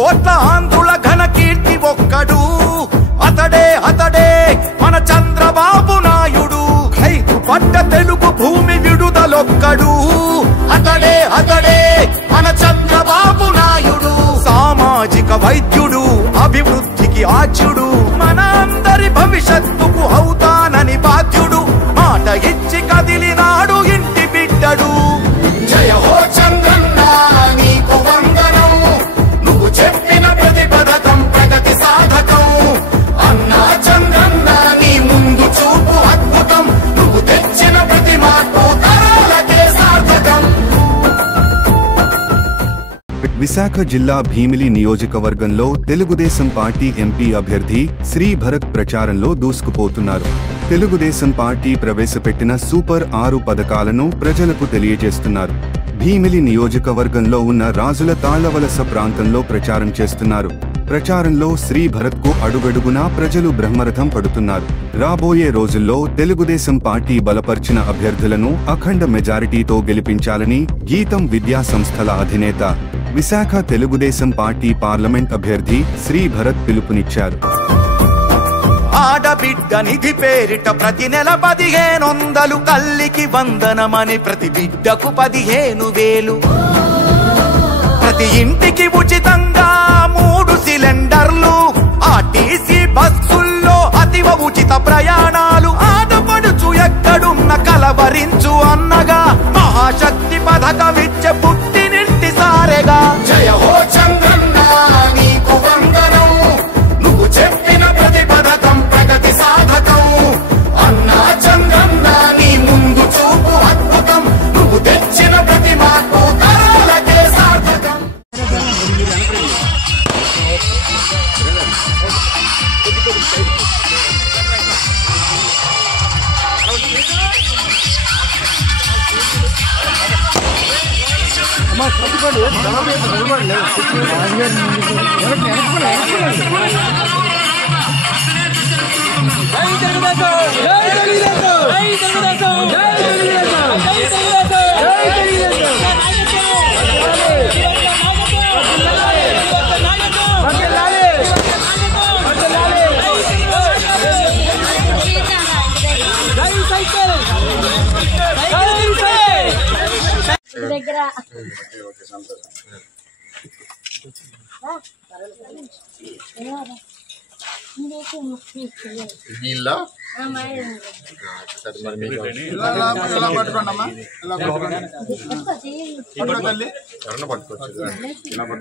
కోట్ల ఆంధ్రుల ఘన కీర్తి ఒక్కడు, అతడే అతడే మన చంద్రబాబు నాయుడు. హైకు పడ్డ తెలుగు భూమి విడుదలొక్కడు, అతడే అతడే మన చంద్రబాబు నాయుడు. సామాజిక వైద్యుడు, అభివృద్ధికి ఆచ్యుడు, మన అందరి భవిష్యత్తుకు అవుతానని బాధ్యుడు. మాట ఇచ్చి కదిలినాడు ఇంటి బిడ్డడు. జయ హో చంద్రన్న నీకు వందనం, నువ్వు చెప్పిన ప్రతి పథకం ప్రగతి సాధకం. అన్నా చంద్రన్న నీ ముందు చూపు అద్భుతం, నువ్వు తెచ్చిన ప్రతి మార్పు తరాలకే సార్థకం. విశాఖ జిల్లా భీమిలి నియోజకవర్గంలో తెలుగుదేశం పార్టీ ఎంపీ అభ్యర్థి శ్రీ భరత్ ప్రచారంలో దూసుకుపోతున్నారు. తెలుగుదేశం పార్టీ ప్రవేశపెట్టిన సూపర్ 6 పథకాలను ప్రజలకు తెలియజేస్తున్నారు. భీమిలి నియోజకవర్గంలో ఉన్న రాజుల తాళ్లవలస ప్రాంతంలో ప్రచారం చేస్తున్నారు. ప్రచారంలో శ్రీ భరత్ కు అడుగడుగునా ప్రజలు బ్రహ్మరథం పడుతున్నారు. రాబోయే రోజుల్లో తెలుగుదేశం పార్టీ బలపర్చిన అభ్యర్థులను అఖండ మెజారిటీతో గెలిపించాలని గీతం విద్యా సంస్థల అధినేత, విశాఖ తెలుగుదేశం పార్టీ పార్లమెంట్ అభ్యర్థి శ్రీ భరత్ పిలుపునిచ్చారు. ఆడబిడ్డ నిధి పేరిట ప్రతి నెల 1500, తల్లికి వందనమని ప్రతి బిడ్డకు 15,000, ప్రతి ఇంటికి ఉచితంగా 3 సిలిండర్లు, ఆర్టీసీ బస్సుల్లో అతివ ఉచిత ప్రయాణాలు. ఆడపడుచు ఎక్కడున్న కలవరించు అన్నగా, మహాశక్తి పథకమిచ్చే పుట్టినింటి సారెగా. జయ హో చంద్రన్న నీకు వందనం, నువ్వు చెప్పిన ప్రతి పథకం ప్రగతి సాధకం. అన్నా చంద్రన్న నీ ముందు చూపు అద్భుతం, నువ్వు తెచ్చిన ప్రతి మార్పు తరాలకే సార్థకం. నీళ్ళ పట్టుకోండి అమ్మా.